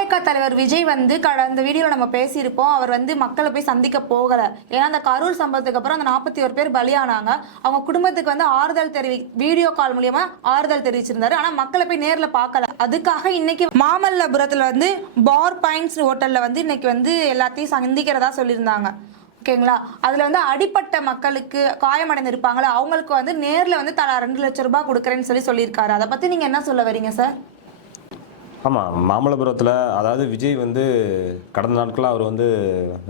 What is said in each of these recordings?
தாவேகா தலைவர் விஜய் வந்து கடந்த வீடியோவில் நம்ம பேசியிருப்போம். அவர் வந்து மக்களை போய் சந்திக்க போகலை. ஏன்னா அந்த கரூர் சம்பவத்துக்கு அப்புறம் அந்த 41 பேர் பலியானாங்க. அவங்க குடும்பத்துக்கு வந்து ஆறுதல் வீடியோ கால் மூலியமா ஆறுதல் தெரிவிச்சிருந்தாரு. ஆனால் மக்களை போய் நேரில் பார்க்கல. அதுக்காக இன்னைக்கு மாமல்லபுரத்தில் வந்து பார் பாயிண்ட்ஸ் ஹோட்டலில் வந்து இன்னைக்கு வந்து எல்லாத்தையும் சந்திக்கிறதா சொல்லியிருந்தாங்க. ஓகேங்களா? அதில் வந்து அடிப்பட்ட மக்களுக்கு காயமடைந்து இருப்பாங்களே அவங்களுக்கு வந்து நேரில் வந்து தலா 2 லட்சம் ரூபாய் கொடுக்குறேன்னு சொல்லியிருக்காரு. அதை பற்றி நீங்கள் என்ன சொல்ல வரீங்க சார்? ஆமாம், மாமல்லபுரத்தில் அதாவது விஜய் வந்து கடந்த நாட்களாக அவர் வந்து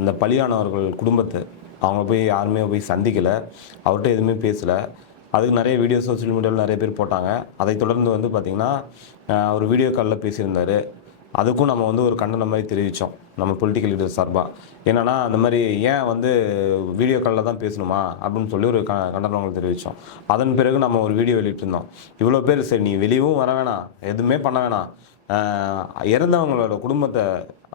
இந்த பலியானவர்கள் குடும்பத்தை அவங்க போய் யாருமே போய் சந்திக்கலை, அவர்கிட்ட எதுவுமே பேசலை. அதுக்கு நிறைய வீடியோ சோசியல் மீடியாவில் நிறைய பேர் போட்டாங்க. அதை தொடர்ந்து வந்து பார்த்திங்கன்னா அவர் வீடியோ காலில் பேசியிருந்தார். அதுக்கும் நம்ம வந்து ஒரு கண்டனம் மாதிரி தெரிவித்தோம் நம்ம பொலிட்டிக்கல் லீடர் சார்பாக. என்னென்னா அந்த மாதிரி ஏன் வந்து வீடியோ காலில் தான் பேசணுமா அப்படின்னு சொல்லி ஒரு கண்டனங்கள் தெரிவித்தோம். அதன் பிறகு நம்ம ஒரு வீடியோ வெளியிட்டிருந்தோம். இவ்வளோ பேர் சரி நீ வெளியவும் வர வேணாம், எதுவுமே பண்ண வேணாம், இறந்தவங்களோட குடும்பத்தை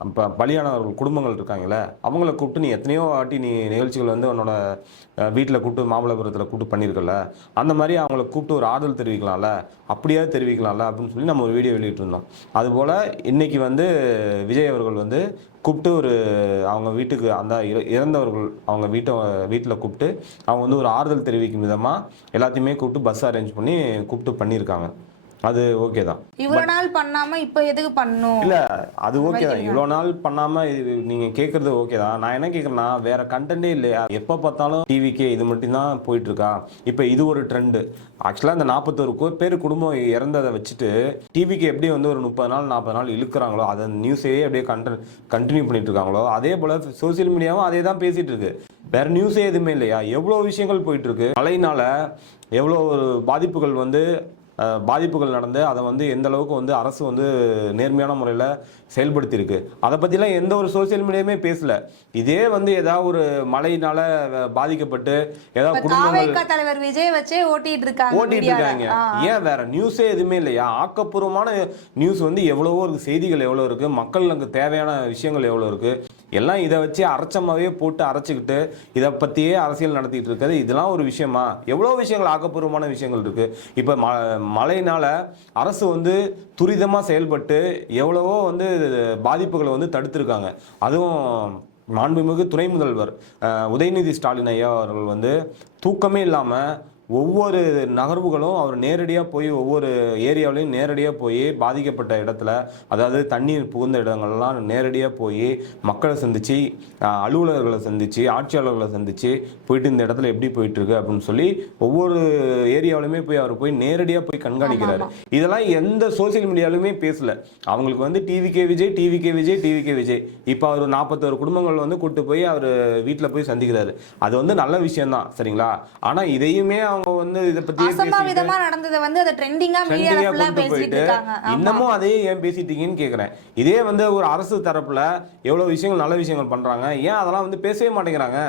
இப்போ பலியானவர்கள் குடும்பங்கள் இருக்காங்களே அவங்கள கூப்பிட்டு நீ எத்தனையோ வாட்டி நீ நிகழ்ச்சிகள் வந்து உன்னோட வீட்டில் கூப்பிட்டு மாமல்லபுரத்தில் கூப்பிட்டு பண்ணியிருக்கல, அந்த மாதிரி அவங்கள கூப்பிட்டு ஒரு ஆறுதல் தெரிவிக்கலாம்ல, அப்படியாவது தெரிவிக்கலாம்ல அப்படின்னு சொல்லி நம்ம ஒரு வீடியோ வெளியிட்டிருந்தோம். அதுபோல் இன்றைக்கி வந்து விஜய் அவர்கள் வந்து கூப்பிட்டு ஒரு அவங்க வீட்டுக்கு அந்த இறந்தவர்கள் அவங்க வீட்டில் கூப்பிட்டு அவங்க வந்து ஒரு ஆறுதல் தெரிவிக்கும் விதமாக எல்லாத்தையுமே கூப்பிட்டு பஸ் அரேஞ்ச் பண்ணி கூப்பிட்டு பண்ணியிருக்காங்க. அது ஓகே தான். இவ்வளவு நாள் பண்ணாம இப்போ எதுக்கு பண்ணணும்? இல்ல அது ஓகே தான். இவ்வளோ நாள் பண்ணாம நீங்க கேட்கறது ஓகே தான். நான் என்ன கேட்கறேன்னா வேற கண்டென்ட்டே இல்லையா? எப்போ பார்த்தாலும் டிவிக்கே இது மட்டும் தான் போயிட்டு இருக்கா? இப்போ இது ஒரு ட்ரெண்டு. ஆக்சுவலாக இந்த 41 பேர் குடும்பம் இறந்ததை வச்சுட்டு டிவிக்கு எப்படி வந்து ஒரு 30 நாள் 40 நாள் இழுக்கிறாங்களோ அதை நியூஸே அப்படியே கண்டினியூ பண்ணிட்டு இருக்காங்களோ அதே போல சோசியல் மீடியாவும் அதே தான் பேசிட்டு இருக்கு. வேற நியூஸே எதுவுமே இல்லையா? எவ்வளோ விஷயங்கள் போயிட்டு இருக்கு. மழையினால எவ்வளோ ஒரு பாதிப்புகள் நடந்து அதை வந்து எந்த அளவுக்கு வந்து அரசு வந்து நேர்மையான முறையில் செயல்படுத்தியிருக்கு. அதை பற்றிலாம் எந்த ஒரு சோசியல் மீடியாவுமே பேசல. இதே வந்து ஏதாவது ஒரு மழையினால பாதிக்கப்பட்டு ஏதாவது குடும்பங்கள் தலைவர் விஜய் வச்சே ஓட்டிட்டு இருக்காங்க. ஏன் வேற நியூஸே எதுவுமே இல்லையா? ஆக்கப்பூர்வமான நியூஸ் வந்து எவ்வளவோ இருக்கு, செய்திகள் எவ்வளோ இருக்கு, மக்களுக்கு தேவையான விஷயங்கள் எவ்வளோ இருக்கு. எல்லாம் இதை வச்சு அரைச்சமாவே போட்டு அரைச்சிக்கிட்டு இதை பற்றியே அரசியல் நடத்திட்டு இருக்கிறது இதெல்லாம் ஒரு விஷயமா? எவ்வளோ விஷயங்கள் ஆக்கப்பூர்வமான விஷயங்கள் இருக்கு. இப்போ மழையினால அரசு வந்து துரிதமாக செயல்பட்டு எவ்வளவோ வந்து பாதிப்புகளை வந்து தடுத்திருக்காங்க. அதுவும் மாண்புமிகு துணை முதல்வர் உதயநிதி ஸ்டாலின் ஐயா அவர்கள் வந்து தூக்கமே இல்லாமல் ஒவ்வொரு நகர்வுகளும் அவர் நேரடியாக போய் ஒவ்வொரு ஏரியாவிலையும் நேரடியாக போய் பாதிக்கப்பட்ட இடத்துல அதாவது தண்ணீர் புகுந்த இடங்கள்லாம் நேரடியாக போய் மக்களை சந்தித்து அலுவலர்களை சந்தித்து ஆட்சியாளர்களை சந்தித்து போயிட்டு இந்த இடத்துல எப்படி போயிட்டுருக்கு அப்படின்னு சொல்லி ஒவ்வொரு ஏரியாவிலுமே போய் அவர் போய் நேரடியாக போய் கண்காணிக்கிறாரு. இதெல்லாம் எந்த சோசியல் மீடியாலுமே பேசலை. அவங்களுக்கு வந்து டிவிகே விஜய் இப்போ அவர் 41 குடும்பங்கள் வந்து கூப்பிட்டு போய் அவர் வீட்டில் போய் சந்திக்கிறாரு. அது வந்து நல்ல விஷயம்தான், சரிங்களா? ஆனால் இதையுமே அவங்க வந்து இத பத்தி அசம்பாவிதமா நடந்தது வந்து அது ட்ரெண்டிங்கா மீடியால ஃபுல்லா பேசிட்டு இருக்காங்க. இன்னமும் அதே ஏன் பேசிட்டீங்கன்னு கேக்குறேன். இதே வந்து ஒரு அரசு தரப்புல எவ்வளவு விஷயங்கள் நல்ல விஷயங்கள் பண்றாங்க, ஏன் அதெல்லாம் வந்து பேசவே மாட்டேங்கிறாங்க?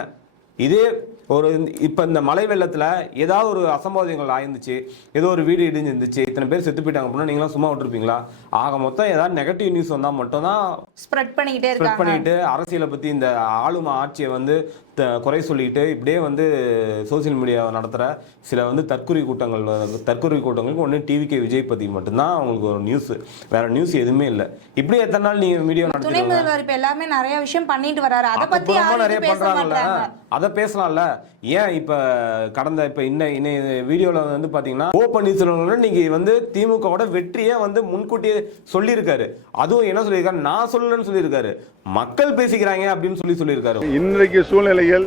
இதே ஒரு இப்போ இந்த மழை வெள்ளத்தில் ஏதாவது ஒரு அசம்பாவிதங்கள் ஆயிருந்துச்சு, ஏதோ ஒரு வீடு இடிஞ்சு இருந்துச்சு, இத்தனை பேர் செத்து போயிட்டாங்க அப்படின்னா நீங்களாம் சும்மா விட்டுருப்பீங்களா? ஆக மொத்தம் ஏதாவது நெகட்டிவ் நியூஸ் வந்தால் மட்டும் தான் ஸ்ப்ரெட் பண்ணிட்டு அரசியலை பற்றி இந்த ஆளும் ஆட்சியை வந்து குறை சொல்லிட்டு இப்படியே வந்து சோசியல் மீடியாவை நடத்துகிற சில வந்து தற்கொலை கூட்டங்களுக்கு ஒன்று டிவிகே விஜய் பற்றி மட்டும்தான் அவங்களுக்கு ஒரு நியூஸ், வேற நியூஸ் எதுவுமே இல்லை. இப்படி எத்தனை நாள் நீங்கள் மீடியா நடத்துறீங்க? எல்லாமே நிறைய விஷயம் பண்ணிட்டு வராரு, அதை பத்தி நிறைய பண்றாங்கல்ல, அதை பேசலாம்ல. ஏன் இப்போ இன்ன வீடியோவில் வந்து பார்த்தீங்கன்னா ஓ பன்னீர்செல்வம் நீங்கள் வந்து திமுகவோட வெற்றியை வந்து முன்கூட்டியே சொல்லியிருக்காரு. அதுவும் என்ன சொல்லியிருக்காரு? நான் சொல்லலன்னு சொல்லியிருக்காரு, மக்கள் பேசிக்கிறாங்க அப்படின்னு சொல்லியிருக்காரு. இன்றைக்கு சூழ்நிலைகள்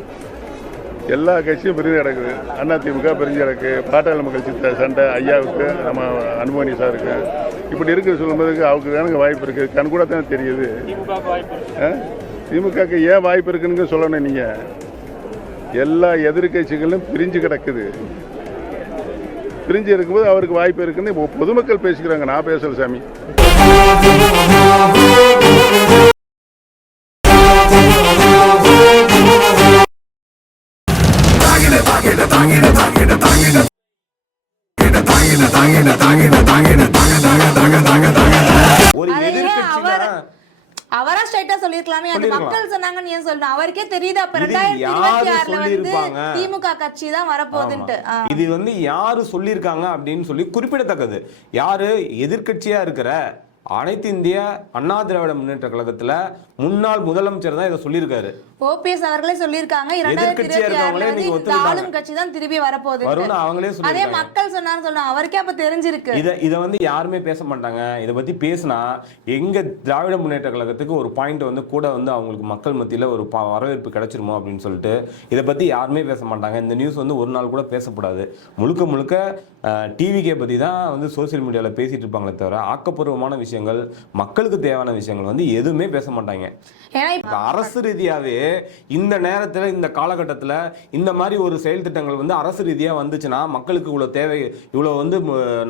எல்லா கட்சியும் பிரிஞ்சு கிடக்குது. அதிமுக பிரிஞ்சு கிடக்கு, பாட்டாளி மக்கள் சண்டை ஐயாவுக்கு நம்ம அன்புமணி சாருக்கு இப்படி இருக்கிற சொல்லும்போதுக்கு அவருக்கு தானே வாய்ப்பு இருக்கு. கண் கூட தானே தெரியுது. திமுகக்கு ஏன் வாய்ப்பு இருக்குன்னு சொல்லணும். நீங்க எல்லா எதிர்கட்சிகளும் பிரிஞ்சு கிடக்குது. பிரிஞ்சு இருக்கும்போது அவருக்கு வாய்ப்பு இருக்குன்னு பொதுமக்கள் பேசிக்கிறாங்க. நான் பேசல சாமி. ஒரு அவரா ஸ்ட்ரைட்டா சொல்லிருக்கலாமே, அது மக்கள் சொன்னாங்கன்னு ஏன் சொல்லணும்? அவருக்கே தெரியுது அப்ப 2026ல வந்து திமுக கட்சி தான் வரப்போகுதுன்னு. இது வந்து யாரு சொல்லியிருக்காங்க அப்படின்னு சொல்லி குறிப்பிடத்தக்கது. யாரு எதிர்கட்சியா இருக்கிற அனைத்து இந்திய அண்ணா திராவிட முன்னேற்ற கழகத்துல முன்னாள் முதலமைச்சர் தான் இதை சொல்லியிருக்காரு. ஓபிஎஸ் அவர்களே சொல்லியிருக்காங்க எதிர்க்கட்சியா இருக்கவங்களே நீங்க ஆளும் கட்சி தான் திருப்பி வரப்போகுது வரும்னு அவங்களே அதே சொல்லியிருக்காங்க. மக்கள் சொன்னான்னு சொன்னாங்க, அவருக்கே அப்ப தெரிஞ்சிருக்கு. இதை வந்து யாருமே பேச மாட்டாங்க. இதை பத்தி பேசினா எங்க திராவிட முன்னேற்ற கழகத்துக்கு ஒரு பாயிண்ட் வந்து கூட வந்து அவங்களுக்கு மக்கள் மத்தியில ஒரு வரவேற்பு கிடைச்சிருமோ அப்படின்னு சொல்லிட்டு இதை பத்தி யாருமே பேச மாட்டாங்க. இந்த நியூஸ் வந்து ஒரு நாள் கூட பேசப்படாது. முழுக்க முழுக்க டிவிகே பத்தி தான் வந்து சோசியல் மீடியாவில் பேசிட்டு இருப்பாங்களே தவிர ஆக்கப்பூர்வமான விஷயங்கள், மக்களுக்கு தேவையான விஷயங்கள் வந்து எதுவுமே பேச மாட்டாங்க. ஏன்னா அரசு ரீதியாவே இந்த நேரத்துல இந்த காலகட்டத்துல இந்த மாதிரி ஒரு செயல் திட்டங்கள் வந்து அரசு ரீதியா வந்துச்சுன்னா மக்களுக்கு இவ்வளவு தேவை, இவ்வளவு வந்து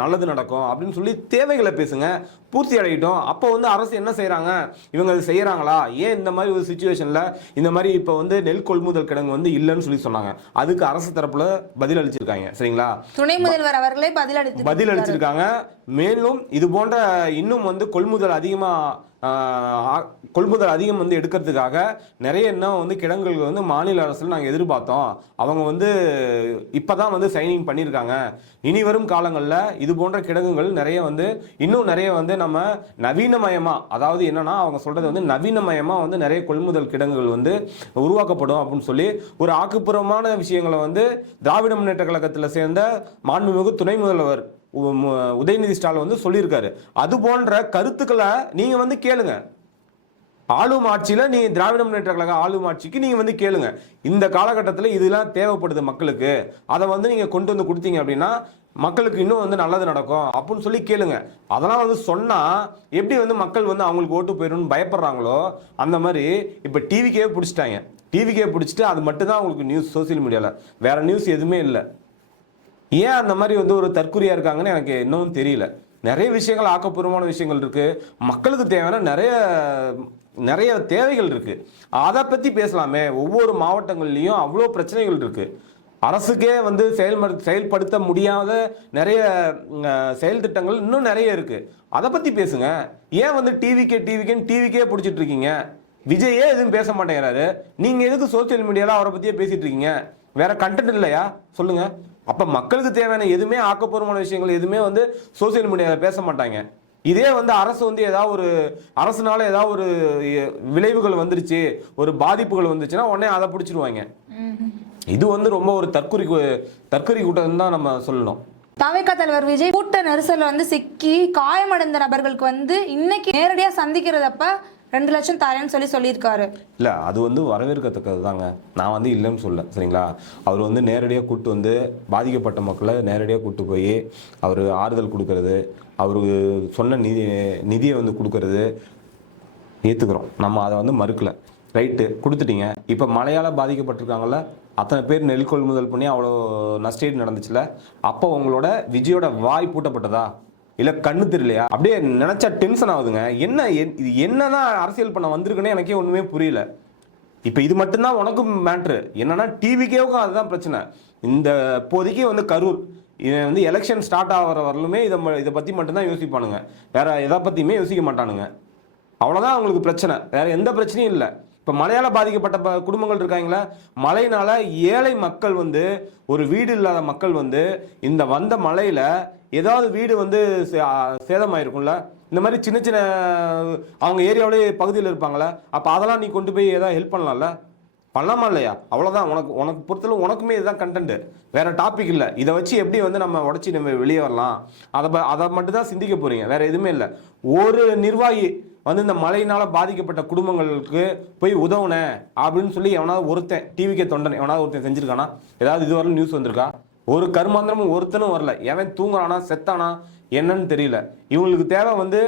நல்லது நடக்கும் அப்படின்னு சொல்லி தேவைகளை பேசுங்க, பூர்த்தி அடையிட்டோம். அப்போ வந்து அரசு என்ன செய்யறாங்க, இவங்க அது செய்யறாங்களா, ஏன் இந்த மாதிரி ஒரு சிச்சுவேஷன்ல இந்த மாதிரி இப்போ வந்து நெல் கொள்முதல் கிடங்கு வந்து இல்லைன்னு சொல்லி சொன்னாங்க. அதுக்கு அரசு தரப்புல பதில் அளிச்சிருக்காங்க. சரிங்களா, துணை முதல்வர் அவர்களே பதில் அளிச்சிருக்காங்க. மேலும் இது போன்ற இன்னும் வந்து கொள்முதல் அதிகம் வந்து எடுக்கிறதுக்காக நிறைய இன்னும் வந்து கிடங்குகள் வந்து மாநில அரசுல நாங்கள் எதிர்பார்த்தோம். அவங்க வந்து இப்பதான் வந்து சைனிங் பண்ணியிருக்காங்க. இனி வரும் காலங்களில் இது போன்ற கிடங்குகள் நிறைய வந்து இன்னும் நிறைய வந்து நம்ம நவீனமயமா, அதாவது என்னன்னா அவங்க சொல்றது வந்து நவீனமயமா வந்து நிறைய கொள்முதல் கிடங்குகள் வந்து உருவாக்கப்படும் அப்படின்னு சொல்லி ஒரு ஆக்கப்பூர்வமான விஷயங்களை வந்து திராவிட முன்னேற்ற கழகத்தில் சேர்ந்த மாண்புமிகு துணை முதல்வர் உதயநிதி ஸ்டாலின் வந்து சொல்லியிருக்காரு. அது போன்ற கருத்துக்களை நீங்க வந்து கேளுங்க. ஆளும் ஆட்சியில நீங்க திராவிட முன்னேற்ற கழக ஆளும் ஆட்சிக்கு நீங்க வந்து கேளுங்க, இந்த காலகட்டத்தில் இதெல்லாம் தேவைப்படுது மக்களுக்கு, அதை வந்து நீங்க கொண்டு வந்து கொடுத்தீங்க அப்படின்னா மக்களுக்கு இன்னும் வந்து நல்லது நடக்கும் அப்படின்னு சொல்லி கேளுங்க. அதெல்லாம் வந்து சொன்னா எப்படி வந்து மக்கள் வந்து அவங்களுக்கு ஓட்டு போயிடும்னு பயப்படுறாங்களோ அந்த மாதிரி இப்ப டிவிக்கே பிடிச்சிட்டாங்க. டிவிக்கே பிடிச்சிட்டு அது மட்டும்தான் அவங்களுக்கு நியூஸ். சோசியல் மீடியால வேற நியூஸ் எதுவுமே இல்லை. ஏன் அந்த மாதிரி வந்து ஒரு தற்குறியா இருக்காங்கன்னு எனக்கு இன்னும் தெரியல. நிறைய விஷயங்கள், ஆக்கப்பூர்வமான விஷயங்கள் இருக்கு, மக்களுக்கு தேவையான நிறைய தேவைகள் இருக்கு. அதை பத்தி பேசலாமே. ஒவ்வொரு மாவட்டங்கள்லயும் அவ்வளோ பிரச்சனைகள் இருக்கு. அரசுக்கே வந்து செயல்படுத்த முடியாத நிறைய செயல் திட்டங்கள் இன்னும் நிறைய இருக்கு. அதை பத்தி பேசுங்க. ஏன் வந்து டிவிக்கே பிடிச்சிட்டு இருக்கீங்க? விஜயே எதுவும் பேச மாட்டேங்கிறாரு, நீங்க எதுக்கு சோசியல் மீடியால அவரை பத்தியே பேசிட்டு இருக்கீங்க? வேற கண்டென்ட் இல்லையா சொல்லுங்க. அப்ப மக்களுக்கு தேவையான எதுவுமே, ஆக்கப்பூர்வமான விஷயங்கள் எதுவுமே வந்து சோசியல் மீடியாவில் பேச மாட்டாங்க. இதே வந்து அரசு வந்து அரசுனால ஏதாவது ஒரு விளைவுகள் வந்துருச்சு, ஒரு பாதிப்புகள் வந்துச்சுன்னா உடனே அதை பிடிச்சிருவாங்க. இது வந்து ரொம்ப ஒரு தற்கொலை கூட்டம் தான் நம்ம சொல்லணும். தவிக தலைவர் விஜய் கூட்ட நெரிசல் வந்து சிக்கி காயமடைந்த நபர்களுக்கு வந்து இன்னைக்கு நேரடியா சந்திக்கிறதப்ப 2 லட்சம் தரேன்னு சொல்லியிருக்காரு. இல்லை, அது வந்து வரவேற்கத்தக்கது தாங்க. நான் வந்து இல்லைன்னு சொல்ல, சரிங்களா. அவர் வந்து நேரடியாக கூப்பிட்டு வந்து பாதிக்கப்பட்ட மக்களை நேரடியாக கூப்பிட்டு போய் அவர் ஆறுதல் கொடுக்கறது, அவருக்கு சொன்ன நிதியை வந்து கொடுக்கறது ஏற்றுக்கிறோம். நம்ம அதை வந்து மறுக்கலை. ரைட்டு, கொடுத்துட்டீங்க. இப்போ மழையால் பாதிக்கப்பட்டிருக்காங்கல்ல, அத்தனை பேர் நெல் கொள்முதல் பண்ணி அவ்வளோ நஷ்டஈடு நடந்துச்சுல, அப்போ உங்களோட விஜயோட வாய் பூட்டப்பட்டதா இல்லை கண்ணு தெரியலையா? அப்படியே நினைச்சா டென்ஷன் ஆகுதுங்க. இது என்னதான் அரசியல் பண்ண வந்திருக்குன்னு எனக்கே ஒன்றுமே புரியல. இப்போ இது மட்டும்தான் உனக்கும் மேட்ரு என்னன்னா, டிவிக்கேவுக்கும் அதுதான் பிரச்சனை. இந்த இப்போதைக்கு வந்து கரூர் வந்து எலெக்ஷன் ஸ்டார்ட் ஆகிற வரலுமே இதை பற்றி மட்டும்தான் யோசிப்பானுங்க, வேற எதை பற்றியுமே யோசிக்க மாட்டானுங்க. அவ்வளோதான் அவங்களுக்கு பிரச்சனை, வேற எந்த பிரச்சனையும் இல்லை. இப்போ மழையால் பாதிக்கப்பட்ட குடும்பங்கள் இருக்காங்களா, மழையினால ஏழை மக்கள் வந்து, ஒரு வீடு இல்லாத மக்கள் வந்து இந்த வந்த மழையில் ஏதாவது வீடு வந்து சேதமாயிருக்கும்ல, இந்த மாதிரி சின்ன சின்ன அவங்க ஏரியாவிலே பகுதியில் இருப்பாங்களே, அப்போ அதெல்லாம் நீ கொண்டு போய் ஏதாவது ஹெல்ப் பண்ணலாம்ல, பண்ணலாமா இல்லையா? அவ்வளோதான். உனக்கு பொறுத்தளவு உனக்குமே இதுதான் கண்டென்ட், வேற டாபிக் இல்லை. இதை வச்சு எப்படி வந்து நம்ம உடச்சி நம்ம வெளியே வரலாம், அதை மட்டும் தான் சிந்திக்க போறீங்க, வேற எதுவுமே இல்லை. ஒரு நிர்வாகி வந்து இந்த மழையினால பாதிக்கப்பட்ட குடும்பங்களுக்கு போய் உதவுனேன் அப்படின்னு சொல்லி எவனாவது ஒருத்தன், டிவிக்கே தொண்டன் எவனாவது ஒருத்தன் செஞ்சிருக்கானா? ஏதாவது இதுவரை நியூஸ் வந்திருக்கா? ஒரு கருமாந்திரமும் ஒருத்தனும் வரல. எவன் தூங்குறானா செத்தானா என்னன்னு தெரியல. இவங்களுக்கு தேவை வந்து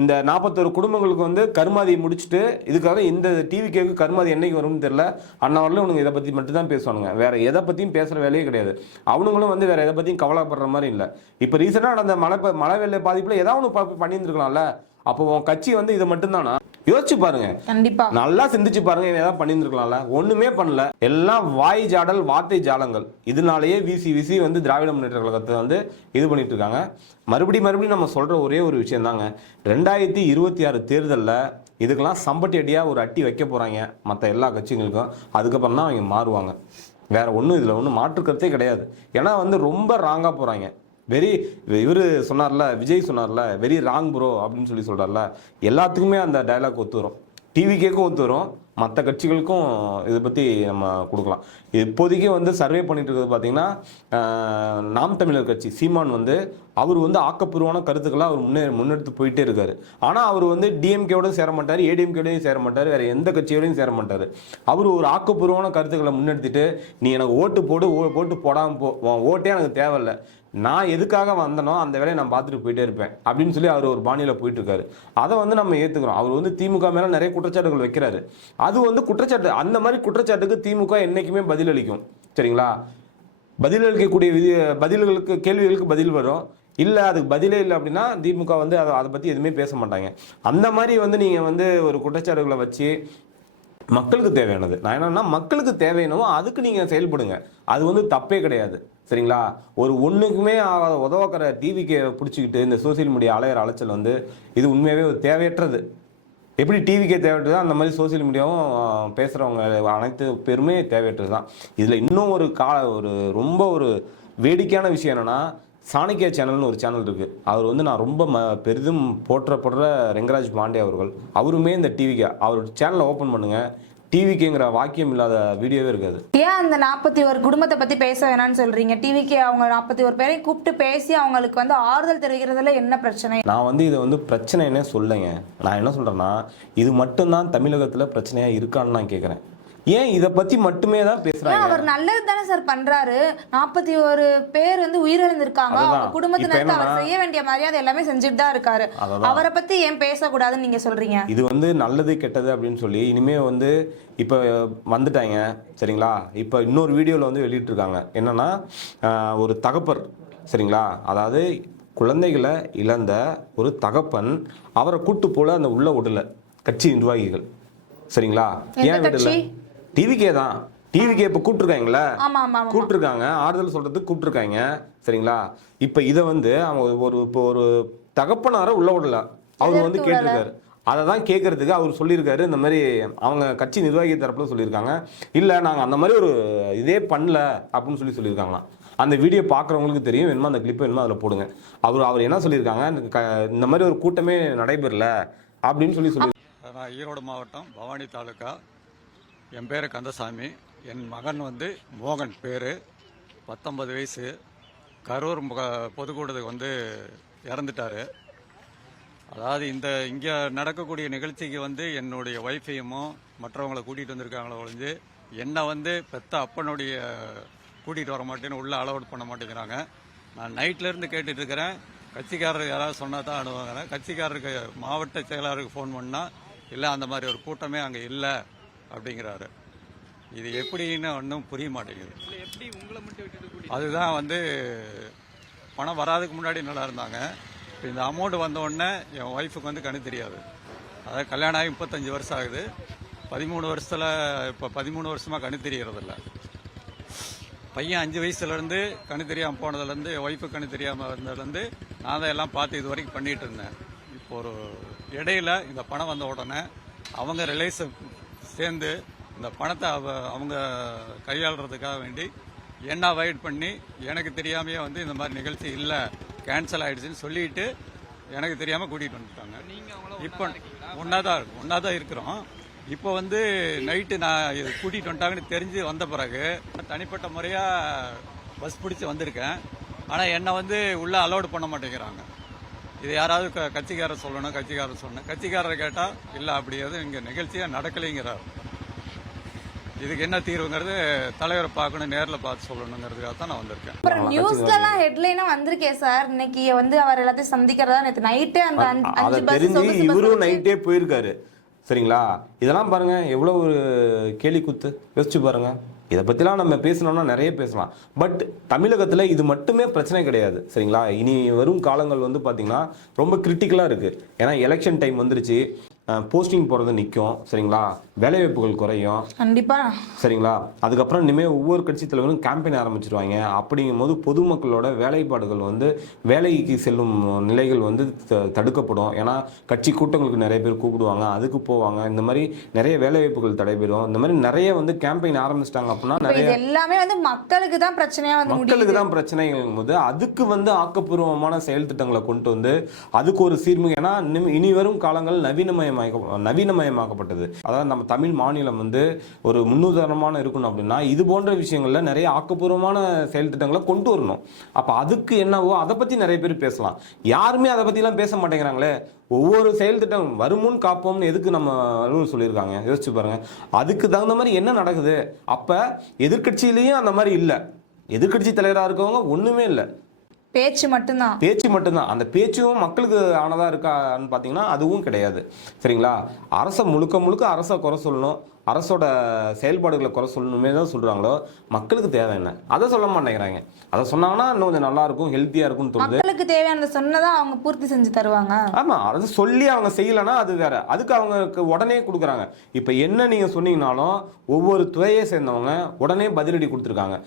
இந்த 41 குடும்பங்களுக்கு வந்து கருமாதி முடிச்சுட்டு, இதுக்காக இந்த டிவிக்கேக்கு கருமாதி என்னைக்கு வரும்னு தெரியல. அண்ணாவரில் இவனுங்க இதை பற்றி மட்டும் தான் பேசுவானுங்க, வேற எதை பற்றியும் பேசுகிற வேலையே கிடையாது. அவனுங்களும் வந்து வேற எதை பற்றியும் கவலைப்படுற மாதிரி இல்லை. இப்போ ரீசெண்டாக நடந்த மழை வெள்ள பாதிப்பில் ஏதாவது ஒன்று பண்ணியிருந்துருக்கலாம்ல. அப்போ உன் கட்சி வந்து இதை மட்டும்தானா? யோசிச்சு பாருங்க, கண்டிப்பா நல்லா சிந்திச்சு பாருங்க. ஏதாவது பண்ணியிருந்துருக்கலாம்ல, ஒண்ணுமே பண்ணல. எல்லாம் வாய் ஜாடல், வார்த்தை ஜாலங்கள். இதனாலேயே வீசி வந்து திராவிட முன்னேற்ற கழகத்தை வந்து இது பண்ணிட்டு இருக்காங்க. மறுபடியும் நம்ம சொல்ற ஒரே ஒரு விஷயம் தாங்க, 2026 தேர்தலில் இதுக்கெல்லாம் சம்பட்டி அடியா ஒரு அட்டி வைக்க போறாங்க மற்ற எல்லா கட்சிகளுக்கும். அதுக்கப்புறம் தான் அவங்க மாறுவாங்க. வேற ஒன்றும் இதில் ஒன்றும் மாற்று கருத்தே கிடையாது. ஏன்னா வந்து ரொம்ப ராங்கா போறாங்க. வெரி இவர் சொன்னார்ல, விஜய் சொன்னார்ல, வெரி ராங் ப்ரோ அப்படின்னு சொல்கிறார்ல, எல்லாத்துக்குமே அந்த டயலாக் ஒத்து வரும். டிவிக்கேக்கும் ஒத்து வரும், மற்ற கட்சிகளுக்கும் இதை பற்றி நம்ம கொடுக்கலாம். இப்போதைக்கு வந்து சர்வே பண்ணிட்டு இருக்கிறது பார்த்தீங்கன்னா, நாம் தமிழர் கட்சி சீமான் வந்து அவர் வந்து ஆக்கப்பூர்வமான கருத்துக்களாக அவர் முன்னெடுத்து போயிட்டே இருக்காரு. ஆனால் அவர் வந்து டிஎம்கேவோட சேர மாட்டார், ஏடிஎம்கேடையும் சேர மாட்டார், வேற எந்த கட்சியோடையும் சேர மாட்டார். அவர் ஒரு ஆக்கப்பூர்வமான கருத்துக்களை முன்னெடுத்துட்டு, நீ எனக்கு ஓட்டு போடு, ஓட்டு போடாமல் போ, ஓட்டே எனக்கு தேவையில்லை, நான் எதுக்காக வந்தனோ அந்த வேலையை நான் பார்த்துட்டு போயிட்டே இருப்பேன் அப்படின்னு சொல்லி அவர் ஒரு பாணியில் போயிட்டு இருக்காரு. அதை வந்து நம்ம ஏற்றுக்கிறோம். அவர் வந்து திமுக மேலே நிறைய குற்றச்சாட்டுகள் வைக்கிறாரு. அது வந்து குற்றச்சாட்டு, அந்த மாதிரி குற்றச்சாட்டுக்கு திமுக என்றைக்குமே பதிலளிக்கும். சரிங்களா? பதிலளிக்கக்கூடிய பதில்களுக்கு, கேள்விகளுக்கு பதில் வரும். இல்லை அதுக்கு பதிலே இல்லை அப்படின்னா திமுக வந்து அதை பற்றி எதுவுமே பேச மாட்டாங்க. அந்த மாதிரி வந்து நீங்கள் வந்து ஒரு குற்றச்சாட்டுகளை வச்சு மக்களுக்கு தேவையானது, நான் என்னன்னா மக்களுக்கு தேவையானவோ அதுக்கு நீங்கள் செயல்படுங்க. அது வந்து தப்பே கிடையாது. சரிங்களா? ஒரு ஒன்றுக்குமே உதவக்கிற டிவிக்கு பிடிச்சிக்கிட்டு இந்த சோசியல் மீடியா அலைச்சல் வந்து இது உண்மையாகவே ஒரு தேவையற்றது. எப்படி டிவிக்கே தேவையற்றது அந்த மாதிரி சோசியல் மீடியாவும் பேசுகிறவங்க அனைத்து பேருமே தேவையற்றது தான். இதில் இன்னும் ஒரு ரொம்ப ஒரு வேடிக்கையான விஷயம் என்னென்னா, சாணக்கியா சேனல்னு ஒரு சேனல் இருக்குது. அவர் வந்து நான் ரொம்ப பெரிதும் போற்றப்படுற ரெங்கராஜ் பாண்டே அவர்கள், அவருமே இந்த டிவிக்கு அவர் சேனலை ஓப்பன் பண்ணுங்கள், டிவிக்குங்கிற வாக்கியம் இல்லாத வீடியோவே இருக்காது. ஏன் அந்த 41 குடும்பத்தை பற்றி பேச வேணாம்னு சொல்கிறீங்க? டிவிக்கு அவங்க 41 பேரையும் கூப்பிட்டு பேசி அவங்களுக்கு வந்து ஆறுதல் தெரிவிக்கிறதுல என்ன பிரச்சனை? நான் வந்து இதை வந்து பிரச்சனைன்னே சொல்லுங்க. நான் என்ன சொல்கிறேன்னா, இது மட்டும்தான் தமிழகத்தில் பிரச்சனையாக இருக்கான்னு நான் கேட்குறேன். ஏன் இதை பற்றி மட்டுமே தான் பேசுகிறாங்க? அவர் நல்லது தானே சார் பண்ணுறாரு. 41 பேர் வந்து உயிரிழந்திருக்காங்க, அவங்க குடும்பத்தினருக்கு அவர் செய்ய வேண்டிய மரியாதை எல்லாமே செஞ்சுட்டு தான் இருக்காரு. அவரை பற்றி ஏன் பேசக்கூடாதுன்னு நீங்கள் சொல்கிறீங்க? இது வந்து நல்லது கெட்டது அப்படின்னு சொல்லி இனிமேல் வந்து இப்போ வந்துட்டாங்க. சரிங்களா? இப்போ இன்னொரு வீடியோவில் வந்து வெளியிட்டிருக்காங்க. என்னென்னா, ஒரு தகப்பர், சரிங்களா, அதாவது குழந்தைகளை இழந்த ஒரு தகப்பன் அவரை கூட்டு போல அந்த உள்ள விடல கட்சி நிர்வாகிகள். சரிங்களா? ஏன் விடல? டிவிக்கே தான். டிவிக்கே இப்போ கூப்பிட்டுருக்காங்களே, கூப்பிட்டுருக்காங்க, ஆறுதல் சொல்றதுக்கு கூப்பிட்டுருக்காங்க. சரிங்களா? இப்போ இதை வந்து அவங்க இப்போ ஒரு தகப்பனார உள்ள விடல, அவர் வந்து கேட்டிருக்காரு. அதை தான் கேட்கறதுக்கு அவர் சொல்லியிருக்காரு. இந்த மாதிரி அவங்க கட்சி நிர்வாகி தரப்புல சொல்லியிருக்காங்க, இல்லை நாங்கள் அந்த மாதிரி ஒரு இதே பண்ணல அப்படின்னு சொல்லியிருக்காங்களாம். அந்த வீடியோ பார்க்குறவங்களுக்கு தெரியும், வேணுமா அந்த கிளிப்பை வேணுமா அதில் போடுங்க. அவர் என்ன சொல்லியிருக்காங்க, இந்த மாதிரி ஒரு கூட்டமே நடைபெறல அப்படின்னு சொல்லி நான் ஈரோடு மாவட்டம் பவானி தாலுக்கா. என் பேர் கந்தசாமி. என் மகன் வந்து மோகன் பேர், 19 வயசு. கரூர் பொதுக்கூடத்துக்கு வந்து இறந்துட்டார். அதாவது இங்கே நடக்கக்கூடிய நிகழ்ச்சிக்கு வந்து என்னுடைய ஒய்ஃபையும் மற்றவங்களை கூட்டிகிட்டு வந்திருக்காங்களோ ஒழிஞ்சு என்னை வந்து பெத்த அப்பனுடைய கூட்டிகிட்டு வர மாட்டேன்னு உள்ளே அலோட் பண்ண மாட்டேங்கிறாங்க. நான் நைட்லேருந்து கேட்டுட்ருக்கிறேன், கட்சிக்காரர் யாராவது சொன்னால் தான் அனுவாங்கிறேன். கட்சிக்காரருக்கு மாவட்ட செயலாளருக்கு ஃபோன் பண்ணால் இல்லை அந்த மாதிரி ஒரு கூட்டமே அங்கே இல்லை அப்படிங்கிறாரு. இது எப்படின்னு ஒன்றும் புரிய மாட்டேங்குது. அதுதான் வந்து பணம் வராதுக்கு முன்னாடி நல்லா இருந்தாங்க. இப்போ இந்த அமௌண்ட் வந்த உடனே என் ஒய்ஃபுக்கு வந்து கணக்கு தெரியாது. அதாவது கல்யாணம் ஆகி 35 வருஷம் ஆகுது. 13 வருஷத்தில் இப்போ 13 வருஷமாக கணக்கு தெரியறதில்ல. பையன் 5 வயசுலேருந்து கணக்கு தெரியாமல் போனதுலேருந்து, ஒய்ஃபுக்கு கணக்கு தெரியாமல் இருந்ததுலேருந்து நான் தான் எல்லாம் பார்த்து இது வரைக்கும் பண்ணிகிட்டு இருந்தேன். இப்போ ஒரு இடையில இந்த பணம் வந்த உடனே அவங்க ரிலேஷன் சேர்ந்து இந்த பணத்தை அவங்க கையாளுறதுக்காக வேண்டி என்ன அவாய்ட் பண்ணி எனக்கு தெரியாமையே வந்து இந்த மாதிரி நிகழ்ச்சி இல்லை, கேன்சல் ஆகிடுச்சின்னு சொல்லிட்டு எனக்கு தெரியாமல் கூட்டிகிட்டு வந்துட்டாங்க. இப்போ ஒன்றா தான் இருக்கிறோம். இப்போ வந்து நைட்டு நான் கூட்டிகிட்டு வந்துட்டாங்கன்னு தெரிஞ்சு வந்த பிறகு தனிப்பட்ட முறையாக பஸ் பிடிச்சி வந்திருக்கேன். ஆனால் என்னை வந்து உள்ளே அலோடு பண்ண மாட்டேங்கிறாங்க. இது யாராவது கட்சிக்காரர் சொல்லணும், கட்சிக்காரரை கேட்டால் இல்லை அப்படி எதுவும் இங்கே நிகழ்ச்சியாக நடக்கலைங்கிறார். இதுக்கு என்ன தீர்வுங்கிறது தலைவரை பார்க்கணும், நேரில் பார்த்து சொல்லணுங்கிறதுக்காக தான் நான் வந்திருக்கேன். அப்புறம் நியூஸ்லலாம் ஹெட்லைனா வந்திருக்கேன் சார், இன்னைக்கு வந்து அவர் எல்லாத்தையும் சந்திக்கிறதா நேற்று நைட்டே அந்த 5 பஸ் இவரும் நைட்டே போயிருக்காரு. சரிங்களா? இதெல்லாம் பாருங்க எவ்வளோ ஒரு கேலி குத்து, யோசிச்சு பாருங்க. இதை பற்றிலாம் நம்ம பேசணும்னா நிறைய பேசலாம். பட் தமிழகத்தில் இது மட்டுமே பிரச்சனை கிடையாது. சரிங்களா? இனி வரும் காலங்கள் வந்து பார்த்திங்கன்னா ரொம்ப கிரிட்டிக்கலாக இருக்குது. ஏன்னா எலெக்ஷன் டைம் வந்துருச்சு. போஸ்டிங் போகிறது நிற்கும். சரிங்களா, வேலைவாய்ப்புகள் குறையும். கண்டிப்பா. சரிங்களா, அதுக்கப்புறம் இனிமேல் ஒவ்வொரு கட்சி தலைவரும் கேம்பெயின் ஆரம்பிச்சிருவாங்க. அப்படிங்கும் போது பொதுமக்களோட வேலைப்பாடுகள் வந்து வேலைக்கு செல்லும் நிலைகள் வந்து தடுக்கப்படும். ஏன்னா கட்சி கூட்டங்களுக்கு நிறைய பேர் கூப்பிடுவாங்க, அதுக்கு போவாங்க. இந்த மாதிரி நிறைய வேலைவாய்ப்புகள் தடைபெறும். இந்த மாதிரி நிறைய வந்து கேம்பெயின் ஆரம்பிச்சிட்டாங்க அப்படின்னா நிறைய எல்லாமே வந்து மக்களுக்கு தான் பிரச்சனையா வந்து மக்களுக்கு தான் பிரச்சனைகள் போது அதுக்கு வந்து ஆக்கப்பூர்வமான செயல் திட்டங்களை கொண்டு வந்து அதுக்கு ஒரு சீர்மிகு. ஏன்னா இனி வரும் காலங்கள் நவீனமயமாக்கப்பட்டது. அதாவது நம்ம தமிழ் மாநிலம் வந்து ஒரு முன்னுதாரணமான இருக்கணும் அப்படின்னா இது போன்ற விஷயங்கள்ல நிறைய ஆக்கப்பூர்வமான செயல் திட்டங்களை கொண்டு வரணும். அப்ப அதுக்கு என்னவோ அதை பத்தி நிறைய பேர் பேசலாம். யாருமே அதை பத்தி எல்லாம் பேச மாட்டேங்கிறாங்களே. ஒவ்வொரு செயல் திட்டம் வருமுன் காப்போம்னு எதுக்கு நம்ம அலுவலர் சொல்லியிருக்காங்க, யோசிச்சு பாருங்க. அதுக்கு தகுந்த மாதிரி என்ன நடக்குது? அப்ப எதிர்கட்சியிலையும் அந்த மாதிரி இல்லை. எதிர்கட்சி தலைவராக இருக்கவங்க ஒண்ணுமே இல்லை, பேச்சு மட்டும்தான். அந்த பேச்சும் மக்களுக்கு ஆனதா இருக்கான்னு பார்த்தீங்கன்னா அதுவும் கிடையாது. சரிங்களா, அரசை முழுக்க அரசை குறை சொல்லணும், அரசோட செயல்பாடுகளை குறை சொல்லணுமே தான் சொல்றாங்களோ. மக்களுக்கு தேவை என்ன அதை சொல்ல மாட்டேங்கிறாங்க. அதை சொன்னாங்கன்னா இன்னும் கொஞ்சம் நல்லா இருக்கும், ஹெல்த்தியா இருக்கும்னு தோணுது. மக்களுக்கு தேவையானதை சொன்னதா அவங்க பூர்த்தி செஞ்சு தருவாங்க. ஆமா, அதை சொல்லி அவங்க செய்யலைன்னா அது வேற. அதுக்கு அவங்களுக்கு உடனே கொடுக்குறாங்க. இப்போ என்ன நீங்க சொன்னீங்கனாலும் ஒவ்வொரு துறையை சேர்ந்தவங்க உடனே பதிலடி கொடுத்துருக்காங்க.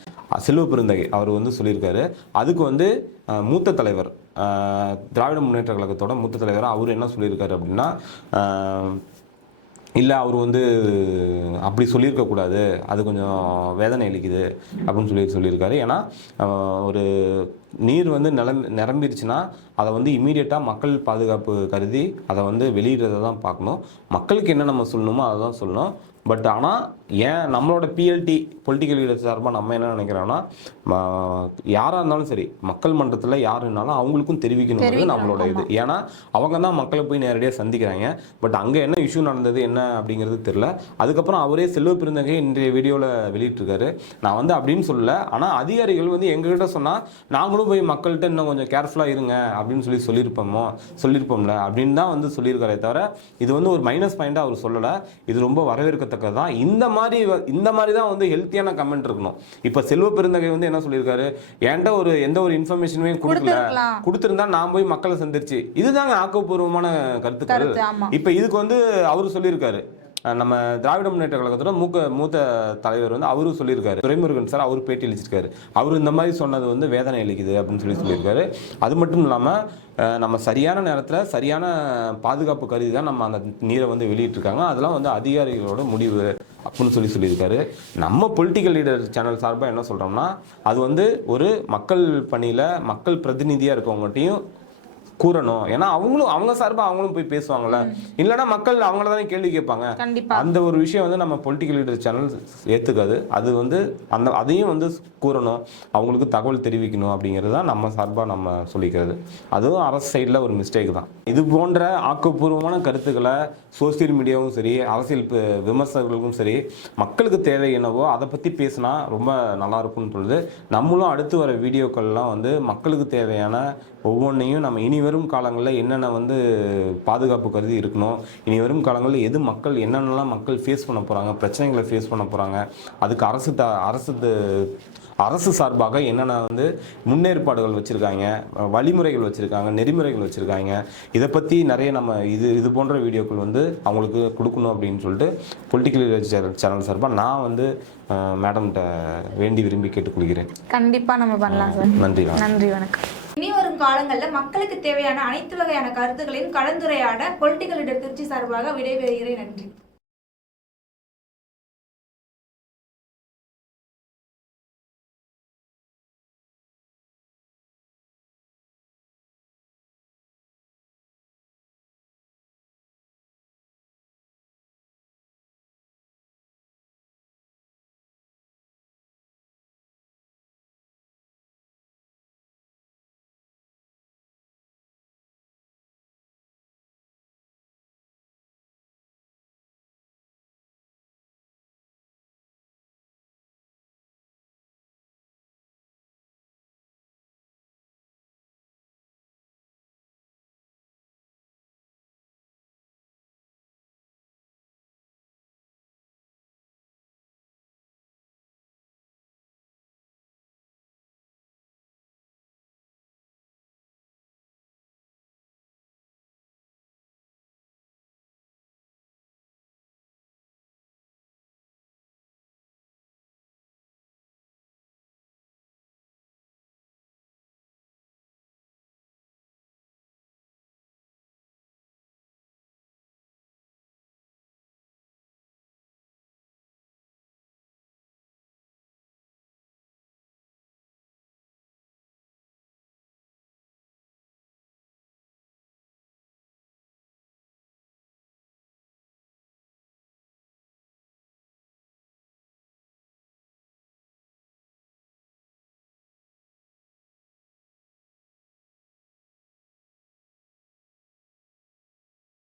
செல்வ பெருந்தகை அவர் வந்து சொல்லியிருக்காரு. அதுக்கு வந்து மூத்த தலைவர், திராவிட முன்னேற்ற கழகத்தோட மூத்த தலைவர், அவர் என்ன சொல்லியிருக்காரு அப்படின்னா, இல்லை அவர் வந்து அப்படி சொல்லியிருக்கக்கூடாது, அது கொஞ்சம் வேதனை அளிக்குது அப்படின்னு சொல்லியிருக்காரு. ஏன்னா ஒரு நீர் வந்து நிரம்பிருச்சுன்னா அதை வந்து இமீடியட்டாக மக்கள் பாதுகாப்பு கருதி அதை வந்து வெளியிடுறதை தான் பார்க்கணும். மக்களுக்கு என்ன நம்ம சொல்லணுமோ அதை தான் சொல்லணும். பட் ஆனால் ஏன் நம்மளோட பிஎல்டி பொலிட்டிக்கல் லீடர் சார்பாக நம்ம என்ன நினைக்கிறோன்னா, யாராக இருந்தாலும் சரி மக்கள் மன்றத்தில் யார் இருந்தாலும் அவங்களுக்கும் தெரிவிக்கணுங்கிறது நம்மளோட இது. ஏன்னா அவங்க தான் மக்களை போய் நேரடியாக சந்திக்கிறாங்க. பட் அங்கே என்ன இஷ்யூ நடந்தது என்ன அப்படிங்கிறது தெரில. அதுக்கப்புறம் அவரே செல்வ பெருந்தகை இன்றைய வீடியோவில் வெளியிட்டிருக்காரு. நான் வந்து அப்படின்னு சொல்லலை, ஆனால் அதிகாரிகள் வந்து எங்ககிட்ட சொன்னால் நாங்களும் போய் மக்கள்கிட்ட இன்னும் கொஞ்சம் கேர்ஃபுல்லாக இருங்க அப்படின்னு சொல்லியிருப்போம்ல அப்படின்னு தான் வந்து சொல்லியிருக்காரே தவிர இது வந்து ஒரு மைனஸ் பாயிண்டாக அவர் சொல்லலை. இது ரொம்ப வரவேற்கத்தக்கதான். இந்த மாதிரி தான் வந்து ஹெல்த்தியான கமெண்ட் இருக்கணும். இப்போ செல்வ பெருந்தகை வந்து என்ன சொல்லியிருக்காரு, என்கிட்ட எந்த ஒரு இன்ஃபர்மேஷனுமே கொடுத்துருந்தா நான் போய் மக்களை சந்திச்சு, இதுதாங்க ஆக்கப்பூர்வமான கருத்துக்கள். இப்போ இதுக்கு வந்து அவரு சொல்லியிருக்காரு, நம்ம திராவிட முன்னேற்ற கழகத்தோட மூத்த தலைவர் வந்து அவரும் சொல்லியிருக்காரு, துரைமுருகன் சார், அவர் பேட்டி அளிச்சிருக்காரு. அவர் இந்த மாதிரி சொன்னது வந்து வேதனை அளிக்குது அப்படின்னு சொல்லியிருக்காரு. அது மட்டும் இல்லாமல் நம்ம சரியான நேரத்தில் சரியான பாதுகாப்பு கருதி தான் நம்ம அந்த நீரை வந்து வெளியிட்டிருக்காங்க. அதெல்லாம் வந்து அதிகாரிகளோட முடிவு அப்படின்னு சொல்லியிருக்காரு. நம்ம பொலிட்டிக்கல் லீடர் சேனல் சார்பாக என்ன சொல்கிறோம்னா, அது வந்து ஒரு மக்கள் பணியில் மக்கள் பிரதிநிதியாக இருக்கவங்ககிட்டையும் கூறணும். ஏன்னா அவங்க சார்பாக அவங்களும் போய் பேசுவாங்கல்ல, இல்லைன்னா மக்கள் அவங்கள தானே கேள்வி கேட்பாங்க. அந்த ஒரு விஷயம் வந்து நம்ம பொலிட்டிக்கல் லீடர் சேனல் ஏற்றுக்காது. அது வந்து அதையும் வந்து கூறணும், அவங்களுக்கு தகவல் தெரிவிக்கணும் அப்படிங்கிறது தான் நம்ம சார்பாக நம்ம சொல்லிக்கிறது. அதுவும் அரசு சைடில் ஒரு மிஸ்டேக் தான். இது போன்ற ஆக்கப்பூர்வமான கருத்துக்களை சோசியல் மீடியாவும் சரி, அரசியல் விமர்சகர்களுக்கும் சரி, மக்களுக்கு தேவை என்னவோ அதை பற்றி பேசினா ரொம்ப நல்லா இருக்கும்னு சொல்லுது. நம்மளும் அடுத்து வர வீடியோக்கள்லாம் வந்து மக்களுக்கு தேவையான ஒவ்வொன்றையும் நம்ம இனி வரும் காலங்களில் என்னென்ன வந்து பாதுகாப்பு கருதி இருக்கணும், இனி வரும் காலங்களில் எது மக்கள் என்னென்னலாம் மக்கள் ஃபேஸ் பண்ண போகிறாங்க, பிரச்சனைகளை ஃபேஸ் பண்ண போகிறாங்க, அதுக்கு அரசு சார்பாக என்னென்ன வந்து முன்னேற்பாடுகள் வச்சுருக்காங்க, வழிமுறைகள் வச்சுருக்காங்க, நெறிமுறைகள் வச்சுருக்காங்க, இதை பற்றி நிறைய நம்ம இது போன்ற வீடியோக்கள் வந்து அவங்களுக்கு கொடுக்கணும் அப்படின்னு சொல்லிட்டு பொலிட்டிக்கல் சேனல் சார்பாக நான் வந்து மேடம்கிட்ட வேண்டி விரும்பி கேட்டுக்கொள்கிறேன். கண்டிப்பாக நம்ம பண்ணலாம் சார். நன்றி வணக்கம். இனி வரும் காலங்களில் மக்களுக்கு தேவையான அனைத்து வகையான கருத்துக்களையும் கலந்துரையாட பொலிட்டிக்கல் லீடர் திருச்சி சார்பாக விடைபெறுகிறேன். நன்றி.